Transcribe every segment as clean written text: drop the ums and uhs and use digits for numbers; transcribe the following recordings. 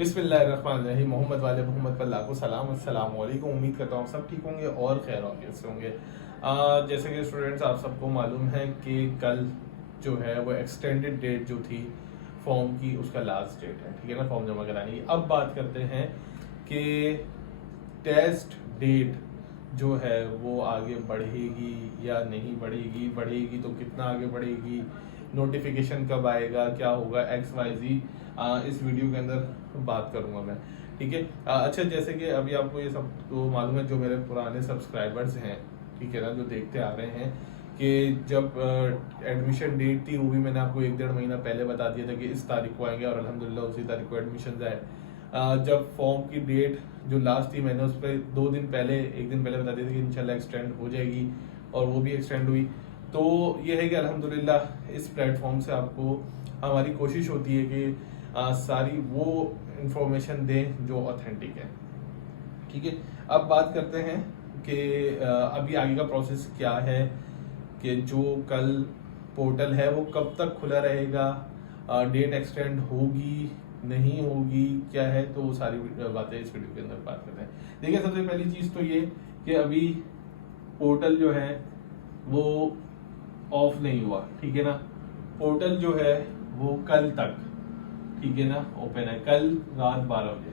बिस्मिल्लाहिर्रहमानिर्रहीम। मोहम्मद वाले मोहम्मद पर लाखों सलाम। अस्सलाम वालेकुम। उम्मीद करता हूँ सब ठीक होंगे और खैर ऑफियत से होंगे। जैसे कि स्टूडेंट्स आप सबको मालूम है कि कल जो है वो एक्सटेंडेड डेट जो थी फॉर्म की उसका लास्ट डेट है, ठीक है ना, फॉर्म जमा कराने की। अब बात करते हैं कि टेस्ट डेट जो है वो आगे बढ़ेगी या नहीं बढ़ेगी, बढ़ेगी तो कितना आगे बढ़ेगी, नोटिफिकेशन कब आएगा, क्या होगा, एक्स वाई जी इस वीडियो के अंदर बात करूंगा मैं, ठीक है। अच्छा, जैसे कि अभी आपको ये सब तो मालूम है, जो मेरे पुराने सब्सक्राइबर्स हैं, ठीक है ना, जो देखते आ रहे हैं कि जब एडमिशन डेट थी वो भी मैंने आपको 1-1.5 महीना पहले बता दिया था कि इस तारीख को आएंगे और अल्हम्दुलिल्लाह उसी तारीख को एडमिशन आए। जब फॉर्म की डेट जो लास्ट थी मैंने उस पर 1 दिन पहले बता दिया था कि इंशाल्लाह एक्सटेंड हो जाएगी और वो भी एक्सटेंड हुई। तो ये है कि अल्हम्दुलिल्लाह इस प्लेटफॉर्म से आपको हमारी कोशिश होती है कि सारी वो इंफॉर्मेशन दें जो ऑथेंटिक है, ठीक है। अब बात करते हैं कि अभी आगे का प्रोसेस क्या है, कि जो कल पोर्टल है वो कब तक खुला रहेगा, डेट एक्सटेंड होगी नहीं होगी, क्या है, तो वो सारी बातें इस वीडियो के अंदर बात करते हैं। देखिए, सबसे पहली चीज़ तो ये कि अभी पोर्टल जो है वो ऑफ नहीं हुआ, ठीक है ना। पोर्टल जो है वो कल तक, ठीक है ना, ओपन है, कल रात 12 बजे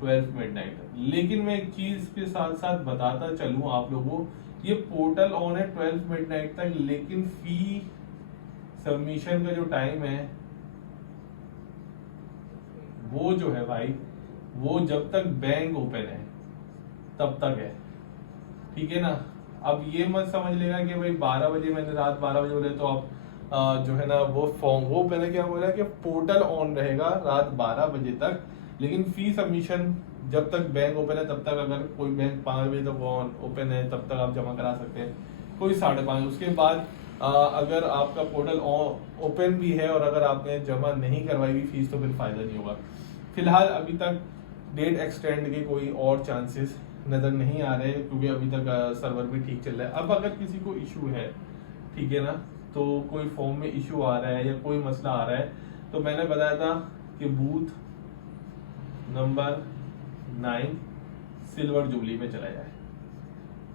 12 मिडनाइट। लेकिन मैं एक चीज के साथ साथ बताता चलूं आप लोगों को, ये पोर्टल ऑन है 12 मिडनाइट तक, लेकिन फी सबमिशन का जो टाइम है वो जो है भाई, वो जब तक बैंक ओपन है तब तक है, ठीक है ना। अब ये मत समझ लेगा कि भाई 12 बजे, मैंने रात 12 बजे बोले तो आप जो है ना वो फॉर्म, वो मैंने क्या बोला कि पोर्टल ऑन रहेगा रात 12 बजे तक, लेकिन फी सबमिशन जब तक बैंक ओपन है तब तक, अगर कोई बैंक 5 बजे तक ओपन है तब तक आप जमा करा सकते हैं, कोई 5:30। उसके बाद अगर आपका पोर्टल ओपन भी है और अगर आपने जमा नहीं करवाई हुई फीस तो फिर फायदा नहीं होगा। फिलहाल अभी तक डेट एक्सटेंड के कोई और चांसेस नजर नहीं आ रहे, क्योंकि अभी तक सर्वर भी ठीक चल रहा है। अब अगर किसी को इशू है, ठीक है ना, तो कोई फॉर्म में इशू आ रहा है या कोई मसला आ रहा है, तो मैंने बताया था कि बूथ नंबर 9 सिल्वर जुबली में चला जाए,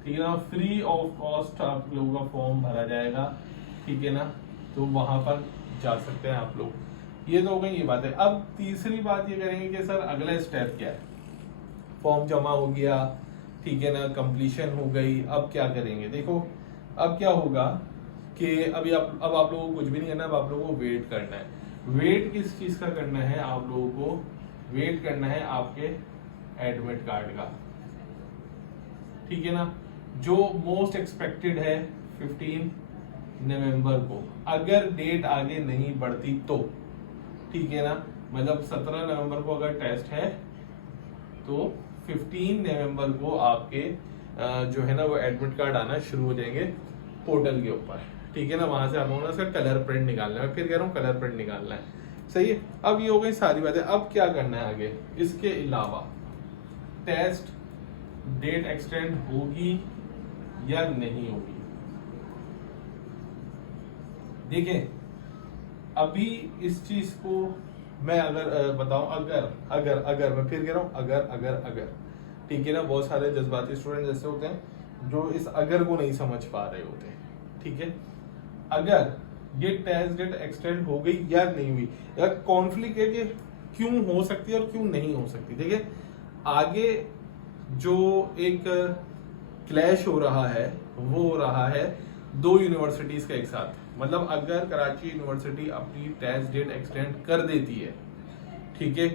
ठीक है ना, फ्री ऑफ कॉस्ट आप लोगों का फॉर्म भरा जाएगा, ठीक है ना, तो वहां पर जा सकते हैं आप लोग। ये तो हो गई ये बात है। अब तीसरी बात ये करेंगे कि सर अगला स्टेप क्या है, फॉर्म जमा हो गया, ठीक है ना, कंप्लीशन हो गई, अब क्या करेंगे। देखो, अब क्या होगा कि अब आप लोगों को कुछ भी नहीं करना, अब आप लोगों को वेट करना है। वेट किस चीज का करना है, आप लोगों को वेट करना है आपके एडमिट कार्ड का, ठीक है ना, जो मोस्ट एक्सपेक्टेड है 15 नवंबर को, अगर डेट आगे नहीं बढ़ती तो, ठीक है ना, मतलब 17 नवंबर को अगर टेस्ट है तो 15 नवंबर को आपके जो है ना वो एडमिट कार्ड आना शुरू हो जाएंगे पोर्टल के ऊपर, ठीक है ना। वहां से आप लोगों ने उसका कलर प्रिंट निकालना है, फिर कह रहा हूँ कलर प्रिंट निकालना है, सही है। अब ये हो गई सारी बातें। अब क्या करना है आगे, इसके अलावा टेस्ट डेट एक्सटेंड होगी या नहीं होगी। देखिए, अभी इस चीज को मैं अगर बताऊं, अगर मैं फिर कह रहा हूं, अगर ठीक है ना, बहुत सारे जज्बाती स्टूडेंट ऐसे होते हैं जो इस अगर को नहीं समझ पा रहे होते, ठीक है। अगर ये टेस्ट डेट एक्सटेंड हो गई या नहीं हुई, या कॉन्फ्लिक्ट है कि क्यों हो सकती है और क्यों नहीं हो सकती। देखिए, आगे जो एक क्लैश हो रहा है वो हो रहा है 2 यूनिवर्सिटीज का एक साथ। मतलब अगर कराची यूनिवर्सिटी अपनी टेस्ट डेट एक्सटेंड कर देती है, ठीक है,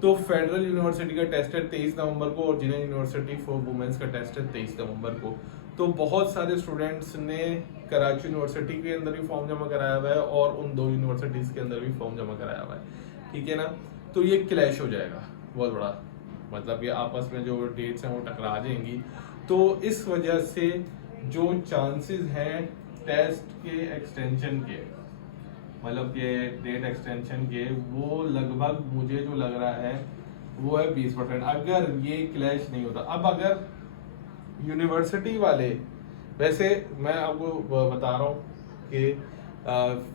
तो फेडरल यूनिवर्सिटी का टेस्ट है 23 नवंबर को और जिनेवा यूनिवर्सिटी फॉर वुमेन्स का टेस्ट है 23 नवंबर को। तो बहुत सारे स्टूडेंट्स ने कराची यूनिवर्सिटी के अंदर भी फॉर्म जमा कराया हुआ है और उन 2 यूनिवर्सिटीज के अंदर भी फॉर्म जमा कराया हुआ है, ठीक है ना। तो ये क्लैश हो जाएगा बहुत बड़ा, मतलब ये आपस में जो डेट्स हैं वो टकरा जाएंगी। तो इस वजह से जो चांसेस हैं टेस्ट के एक्सटेंशन के, मतलब के डेट एक्सटेंशन के, वो लगभग मुझे जो लग रहा है वो है 20%, अगर ये क्लैश नहीं होता। अब अगर यूनिवर्सिटी वाले, वैसे मैं आपको बता रहा हूँ कि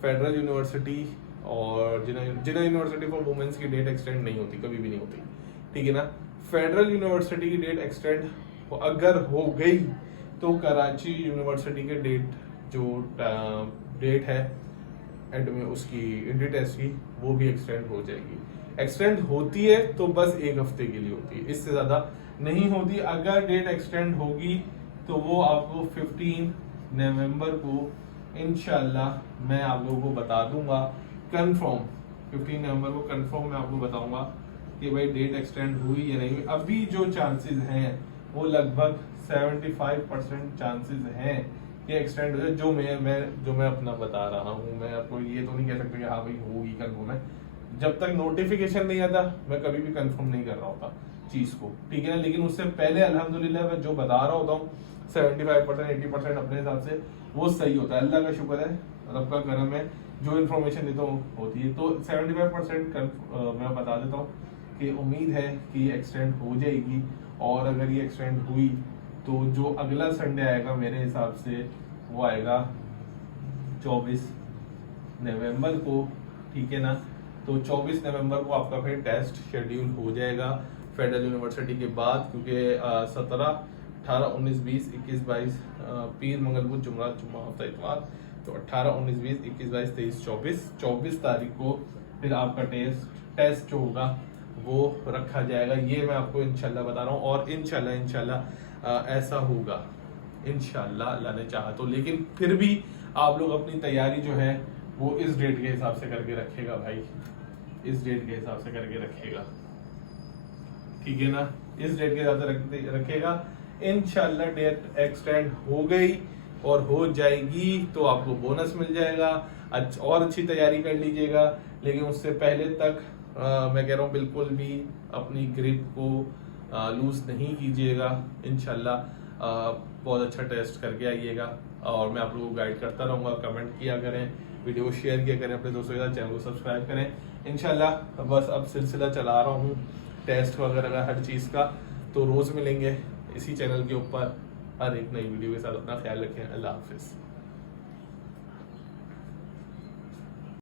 फेडरल यूनिवर्सिटी और जिन्ना यूनिवर्सिटी फॉर वुमेन्स की डेट एक्सटेंड नहीं होती, कभी भी नहीं होती, ठीक है ना। फेडरल यूनिवर्सिटी की डेट एक्सटेंड अगर हो गई तो कराची यूनिवर्सिटी के जो डेट है एडमिट उसकी इंट्री टेस्ट की वो भी एक्सटेंड हो जाएगी। एक्सटेंड होती है तो बस 1 हफ्ते के लिए होती है, इससे ज़्यादा नहीं होती। अगर डेट एक्सटेंड होगी तो वो आपको 15 नवंबर को इंशाल्लाह मैं आप लोगों को बता दूंगा कंफर्म। 15 नवंबर को कंफर्म मैं आपको बताऊंगा कि भाई डेट एक्सटेंड हुई या नहीं हुई। अभी जो चांसेस हैं वो लगभग 75% चांसेस हैं कि एक्सटेंड हो जाए। जो मैं अपना बता रहा हूँ, मैं आपको ये तो नहीं कह सकता कि हाँ भाई होगी कंफर्म है। जब तक नोटिफिकेशन नहीं आता मैं कभी भी कंफर्म नहीं कर रहा होता चीज को, ठीक है ना। लेकिन उससे पहले अल्हम्दुलिल्लाह मैं जो बता रहा होता हूँ 75% 80% अपने हिसाब से वो सही होता है। अल्लाह का शुक्र है, रब का करम है, जो इन्फॉर्मेशन देता हूँ होती है। तो 75% मैं बता देता हूँ कि उम्मीद है कि ये एक्सटेंड हो जाएगी। और अगर ये एक्सटेंड हुई तो जो अगला संडे आएगा मेरे हिसाब से वो आएगा 24 नवंबर को, ठीक है ना। तो 24 नवंबर को आपका फिर टेस्ट शेड्यूल हो जाएगा फेडरल यूनिवर्सिटी के बाद, क्योंकि 17, 18, 19, 20, 21, 22 पीर मंगल बुध जुमरात जुम्मा हफ्ता इतवार, तो 18, 19, 20, 21, 22, 23, 24 तारीख को फिर आपका टेस्ट जो होगा वो रखा जाएगा। ये मैं आपको इंशाल्लाह बता रहा हूँ। और इंशाल्लाह ऐसा होगा, इंशाल्लाह अल्लाह ने चाहा तो। लेकिन फिर भी आप लोग अपनी तैयारी जो है वो इस डेट के हिसाब से करके रखेगा भाई, इस डेट के हिसाब से करके रखेगा, ठीक है ना। इस डेट के हिसाब से रखेगा। इंशाल्लाह डेट एक्सटेंड हो गई और हो जाएगी तो आपको बोनस मिल जाएगा। और अच्छी तैयारी कर लीजिएगा। लेकिन उससे पहले तक मैं कह रहा हूँ बिल्कुल भी अपनी ग्रिप को लूज नहीं कीजिएगा। इंशाल्लाह बहुत अच्छा टेस्ट करके आइएगा और मैं आप लोगों को गाइड करता रहूँगा। कमेंट किया करें, वीडियो शेयर किया करें अपने दोस्तों के साथ, चैनल को सब्सक्राइब करें। इंशाल्लाह बस अब सिलसिला चला रहा हूँ टेस्ट वगैरह का, हर चीज़ का। तो रोज़ मिलेंगे इसी चैनल के ऊपर हर एक नई वीडियो के साथ। अपना ख्याल रखें। अल्लाह हाफिज़।